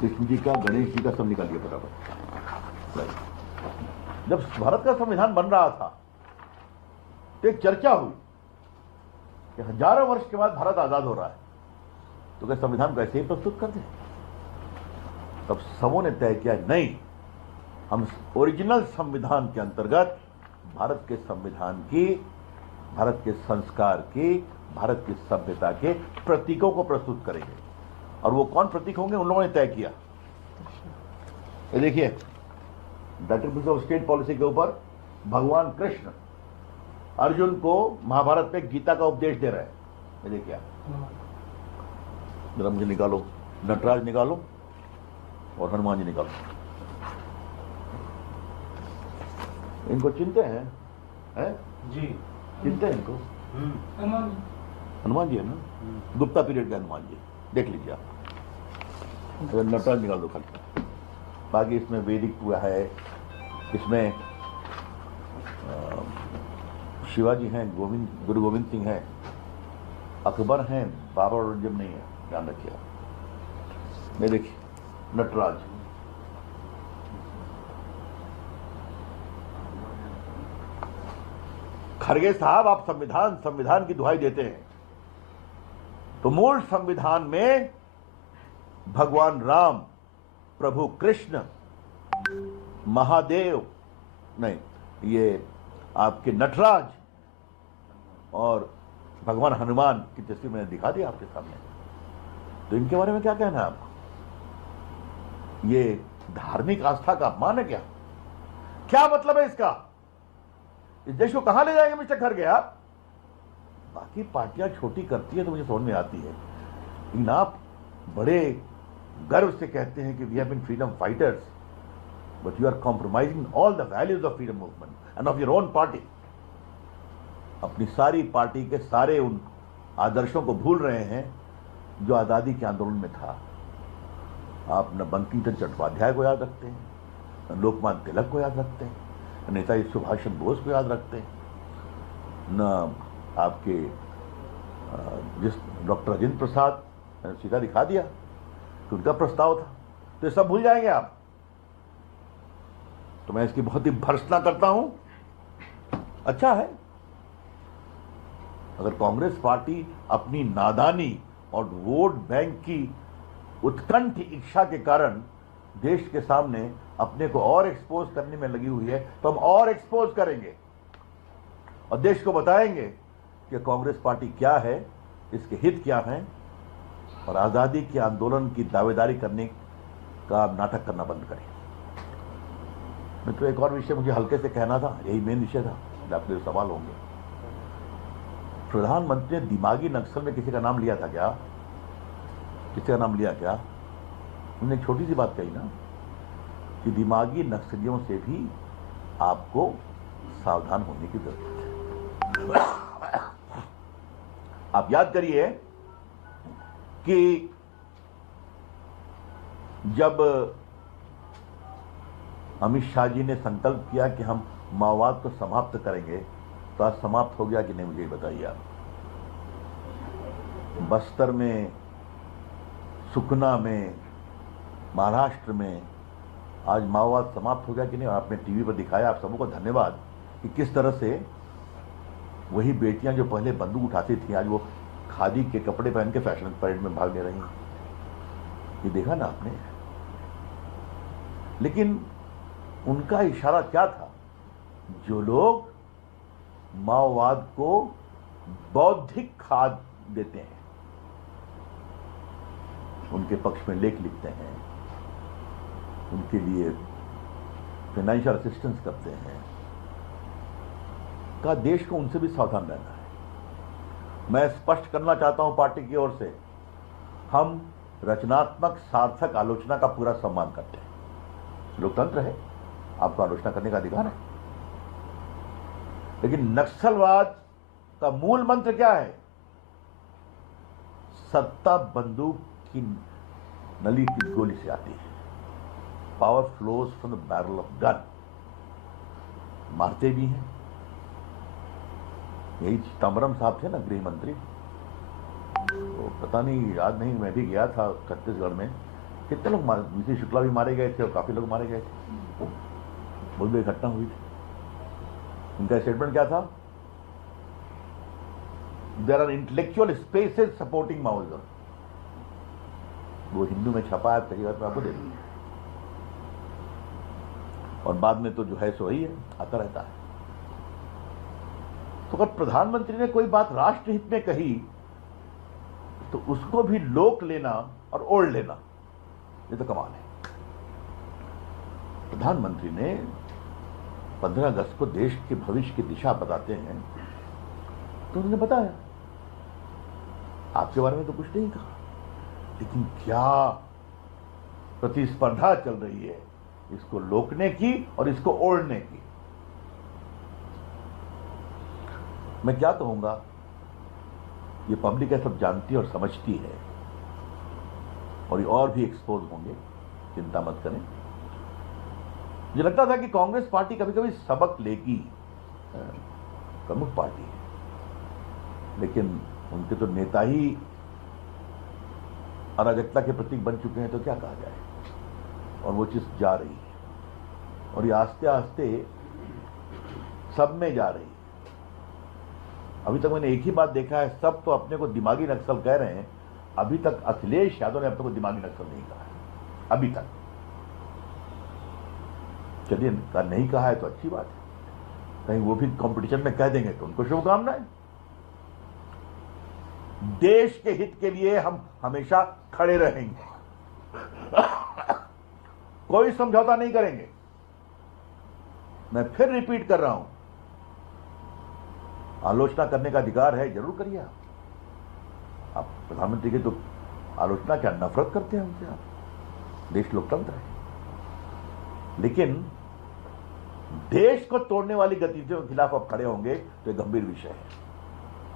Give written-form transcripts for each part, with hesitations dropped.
कृष्ण जी का, गणेश जी का, सब निकालिए फटाफट। जब भारत का संविधान बन रहा था तो एक चर्चा हुई कि हजारों वर्ष के बाद भारत आजाद हो रहा है, तो क्या संविधान को ऐसे ही प्रस्तुत कर दें? तब सबों ने तय किया नहीं, हम ओरिजिनल संविधान के अंतर्गत भारत के संविधान की, भारत के संस्कार की, भारत की सभ्यता के प्रतीकों को प्रस्तुत करेंगे। और वो कौन प्रतीक होंगे, उन लोगों ने तय किया। ये देखिए, director principle of state policy के ऊपर भगवान कृष्ण अर्जुन को महाभारत में गीता का उपदेश दे रहे हैं। ये देखिए, जरा मुझे निकालो, नटराज निकालो और हनुमान जी निकालो। इनको चिंते हैं? जी, चिंते हैं इनको? हनुमान जी है ना, गुप्ता पीरियड के हनुमान जी, देख लीजिए आप। नटराज निकाल दो खाली। बाकी इसमें वैदिक हुआ है, इसमें शिवाजी हैं, गुरु गोविंद सिंह हैं, अकबर हैं, बाबर औरंगजेब नहीं है, ध्यान रखिए। ये देखिए नटराज, खड़गे साहब, आप संविधान की दुहाई देते हैं, तो मूल संविधान में भगवान राम, प्रभु कृष्ण, महादेव नहीं, ये आपके नटराज और भगवान हनुमान की तस्वीर मैंने दिखा दी आपके सामने। तो इनके बारे में क्या कहना है आपको? ये धार्मिक आस्था का अपमान है क्या? क्या मतलब है इसका? इस देश को कहां ले जाएंगे मिस्टर खड़गे आप? बाकी पार्टियां छोटी करती है तो मुझे समझ में आती है, लेकिन आप बड़े गर्व से कहते हैं कि we have been freedom fighters, but you are compromising all the values of freedom movement and of your own party. अपनी सारी पार्टी के सारे उन आदर्शों को भूल रहे हैं जो आजादी के आंदोलन में था। आप न बंकिम चंद्र चट्टोपाध्याय को याद रखते हैं, न लोकमान्य तिलक को याद रखते हैं, न नेताजी सुभाष चंद्र बोस को याद रखते हैं, न आपके जिस डॉक्टर राजेंद्र प्रसाद, मैंने सीधा दिखा दिया कि उनका प्रस्ताव था, तो ये सब भूल जाएंगे आप। तो मैं इसकी बहुत ही भर्त्सना करता हूं। अच्छा है अगर कांग्रेस पार्टी अपनी नादानी और वोट बैंक की उत्कंठ इच्छा के कारण देश के सामने अपने को और एक्सपोज करने में लगी हुई है, तो हम और एक्सपोज करेंगे और देश को बताएंगे कि कांग्रेस पार्टी क्या है, इसके हित क्या हैं, और आजादी के आंदोलन की दावेदारी करने का नाटक करना बंद करें। मित्रों, एक और विषय मुझे हल्के से कहना था, यही मेन विषय था, आपके सवाल होंगे। प्रधानमंत्री ने दिमागी नक्सल में किसी का नाम लिया था क्या? किसी का नाम लिया क्या? उन्होंने एक छोटी सी बात कही ना कि दिमागी नक्सलियों से भी आपको सावधान होने की जरूरत है। आप याद करिए कि जब अमित शाह जी ने संकल्प किया कि हम माओवाद को समाप्त करेंगे, तो आज समाप्त हो गया कि नहीं, मुझे बताइए आप। बस्तर में, सुकना में, महाराष्ट्र में आज माओवाद समाप्त हो गया कि नहीं? आपने टीवी पर दिखाया, आप सबको धन्यवाद कि किस तरह से वही बेटियां जो पहले बंदूक उठाती थी आज वो खादी के कपड़े पहन के फैशन परेड में भाग ले रही हैं। ये देखा ना आपने? लेकिन उनका इशारा क्या था? जो लोग माओवाद को बौद्धिक खाद देते हैं, उनके पक्ष में लेख लिखते हैं, उनके लिए फाइनेंशियल असिस्टेंस करते हैं, का देश को उनसे भी सावधान रहना है। मैं स्पष्ट करना चाहता हूं पार्टी की ओर से, हम रचनात्मक सार्थक आलोचना का पूरा सम्मान करते हैं। लोकतंत्र है, आपको आलोचना करने का अधिकार है, लेकिन नक्सलवाद का मूल मंत्र क्या है? सत्ता बंदूक की नली की गोली से आती है। Power flows from the barrel of gun. मारते भी हैं। यही चिदम्बरम साहब थे ना गृह मंत्री, तो पता नहीं, याद नहीं, मैं भी गया था छत्तीसगढ़ में, कितने लोग मारे, वीसी शुक्ला भी मारे गए थे और काफी लोग मारे गए थे, बहुत बड़ी घटना हुई थी। उनका स्टेटमेंट क्या था? There are intellectual spaces supporting Maoism. वो हिंदू में छपा है, पहली बात मैं आपको दे दूं, और बाद में तो जो है सो वही है, आता रहता है। तो अगर प्रधानमंत्री ने कोई बात राष्ट्रहित में कही तो उसको भी लोक लेना और ओढ़ लेना, ये तो कमाल है। प्रधानमंत्री ने 15 अगस्त को देश के भविष्य की दिशा बताते हैं, तो उन्होंने बताया, आपके बारे में तो कुछ नहीं कहा, लेकिन क्या प्रतिस्पर्धा चल रही है इसको लोकने की और इसको ओढ़ने की। मैं क्या कहूंगा, ये पब्लिक है, सब जानती है और समझती है, और भी एक्सपोज होंगे, चिंता मत करें। मुझे लगता था कि कांग्रेस पार्टी कभी कभी सबक लेगी, प्रमुख पार्टी है, लेकिन उनके तो नेता ही अराजकता के प्रतीक बन चुके हैं, तो क्या कहा जाए। और वो चीज जा रही है, और ये आस्ते आस्ते सब में जा रही है। अभी तक मैंने एक ही बात देखा है, सब तो अपने को दिमागी नक्सल कह रहे हैं, अभी तक अखिलेश यादव ने अपने को दिमागी नक्सल नहीं कहा है, अभी तक। चलिए, नहीं कहा है तो अच्छी बात है, कहीं वो भी कंपटीशन में कह देंगे तो उनको शुभकामनाएं। देश के हित के लिए हम हमेशा खड़े रहेंगे, कोई समझौता नहीं करेंगे। मैं फिर रिपीट कर रहा हूं, आलोचना करने का अधिकार है, जरूर करिए। आप प्रधानमंत्री की तो आलोचना क्या, नफरत करते हैं उनसे आप? देश लोकतंत्र है, लेकिन देश को तोड़ने वाली गतिविधियों के खिलाफ आप खड़े होंगे तो एक गंभीर विषय है।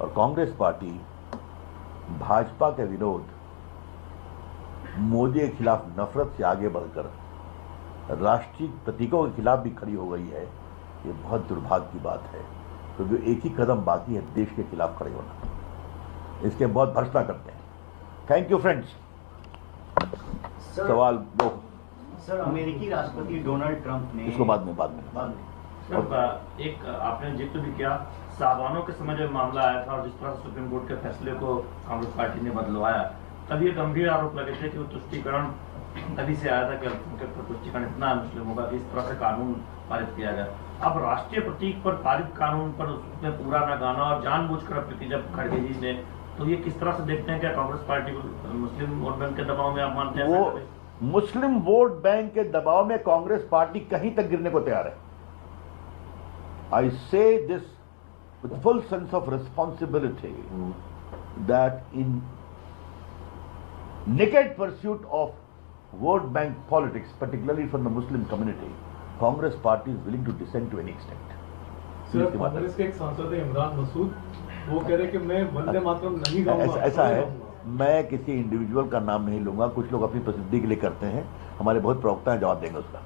और कांग्रेस पार्टी भाजपा के विरोध, मोदी के खिलाफ नफरत से आगे बढ़कर राष्ट्रीय प्रतीकों के खिलाफ भी खड़ी हो गई है। ये बहुत दुर्भाग्य की बात है, क्योंकि तो एक ही कदम बाकी है देश के खिलाफ खड़े होना। इसके बहुत भर्त्सना करते हैं। Thank you friends. सवाल वो सर, अमेरिकी राष्ट्रपति डोनाल्ड ट्रंप ने, इसको बाद में एक आपने जिक्र भी किया, सावानों के समय जब मामला आया था और जिस तरह सुप्रीम कोर्ट के फैसले को कांग्रेस पार्टी ने बदलवाया, तब ये गंभीर आरोप लगे थे कि वो तुष्टीकरण तभी से आया था कि अल्पसंख्यक पर तुष्टीकरण इतना है मुस्लिमों का कि इस तरह से कानून पारित किया गया। अब राष्ट्रीय प्रतीक पर पारित कानून पर उसमें पूरा न गाना और जानबूझकर अपील जब खड़गे जी ने, तो ये किस तरह से देखते हैं? क्या कांग्रेस पार्टी को मुस्लिम वोट बैंक के दबाव में आप मानते हैं? वो मुस्लिम वोट बैंक के दबाव में कांग्रेस पार्टी कहीं तक गिरने को तैयार है। आई से this with full sense of responsibility that in naked pursuit of vote bank politics, particularly from the Muslim community, Congress party is willing to descend to any extent. Sir, Congress के एक सांसद है इमरान मसूद, वो कह रहे कि मैं वंदे मातरम नहीं गाऊंगा। ऐसा है, मैं किसी इंडिविजुअल का नाम नहीं लूंगा, कुछ लोग अपनी प्रसिद्धि के लिए करते हैं, हमारे बहुत प्रवक्ता हैं, जवाब देंगे उसका।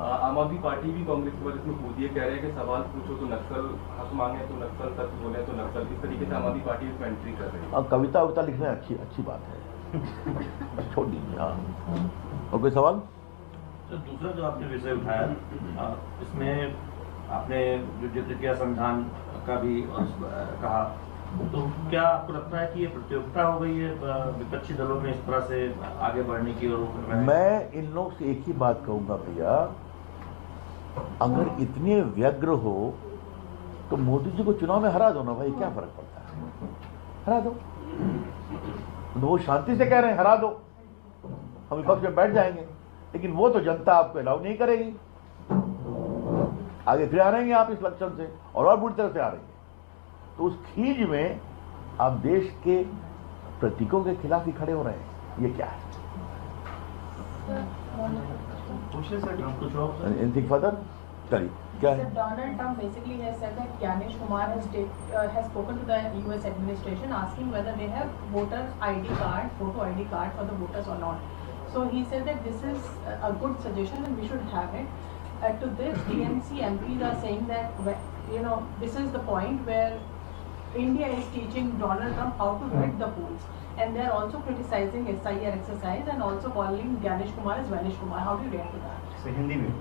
आम आदमी पार्टी भी कांग्रेस की वजह से कूदी है, कह रहे हैं कि सवाल पूछो तो नक्सल, हक मांगे तो नक्सल, सच बोले तो नक्सल, इस तरीके से आम आदमी पार्टी इसमें एंट्री कर रही है। और कविता उविता लिखना अच्छी बात है, छोड़ दीजिए। हाँ, और कोई सवाल? तो दूसरा जो आपने विषय उठाया, इसमें आपने जो जिक्र किया संविधान का भी कहा, तो क्या आपको लगता है कि ये प्रतियोगिता हो गई है विपक्षी दलों में इस तरह से आगे बढ़ने की? और मैं इन लोग से एक ही बात कहूंगा भैया, अगर इतने व्यग्र हो तो मोदी जी को चुनाव में हरा दो ना भाई, क्या फर्क पड़ता है? हरा दो, तो वो शांति से कह रहे हैं हरा दो, हम विपक्ष में बैठ जाएंगे, लेकिन वो तो जनता आपको अलाउ नहीं करेगी। आगे फिर आ रहेंगे आप इस लक्षण से, और बुरी तरह से आ रहेंगे, तो उस खींच में आप देश के प्रतीकों के खिलाफ ही खड़े हो रहे हैं। ये क्या है? Anything further? चलिए, क्या है? Donald Trump basically has said that Gyanesh Kumar has spoken to the US administration asking whether they have voter ID card, photo ID card for the voters or not. So he said that this is a good suggestion and we should have it. To this, DNC MPs are saying that, you know, this is the point where India is teaching Donald Trump how to read the polls. and they are also criticizing SIR exercise and also calling Ganesh Kumar as Vanish Kumar. How do you react to that? से हिंदी में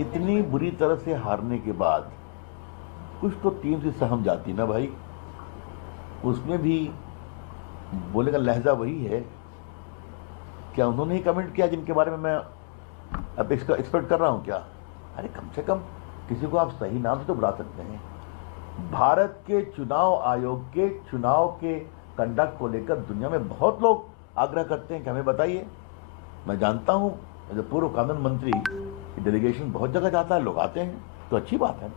इतनी बुरी तरह से हारने के बाद कुछ तो टीम से सहम जाती ना भाई, उसमें भी बोले का लहजा वही है। क्या उन्होंने ही कमेंट किया जिनके बारे में मैं अब एक्सपेक्ट कर रहा हूं क्या? अरे कम से कम किसी को आप सही नाम से तो बुला सकते हैं। भारत के चुनाव आयोग के चुनाव के कंडक्ट को लेकर दुनिया में बहुत लोग आग्रह करते हैं कि हमें बताइए। मैं जानता हूं, पूर्व कानून मंत्री डेलीगेशन बहुत जगह जाता है, लोग आते हैं, तो अच्छी बात है।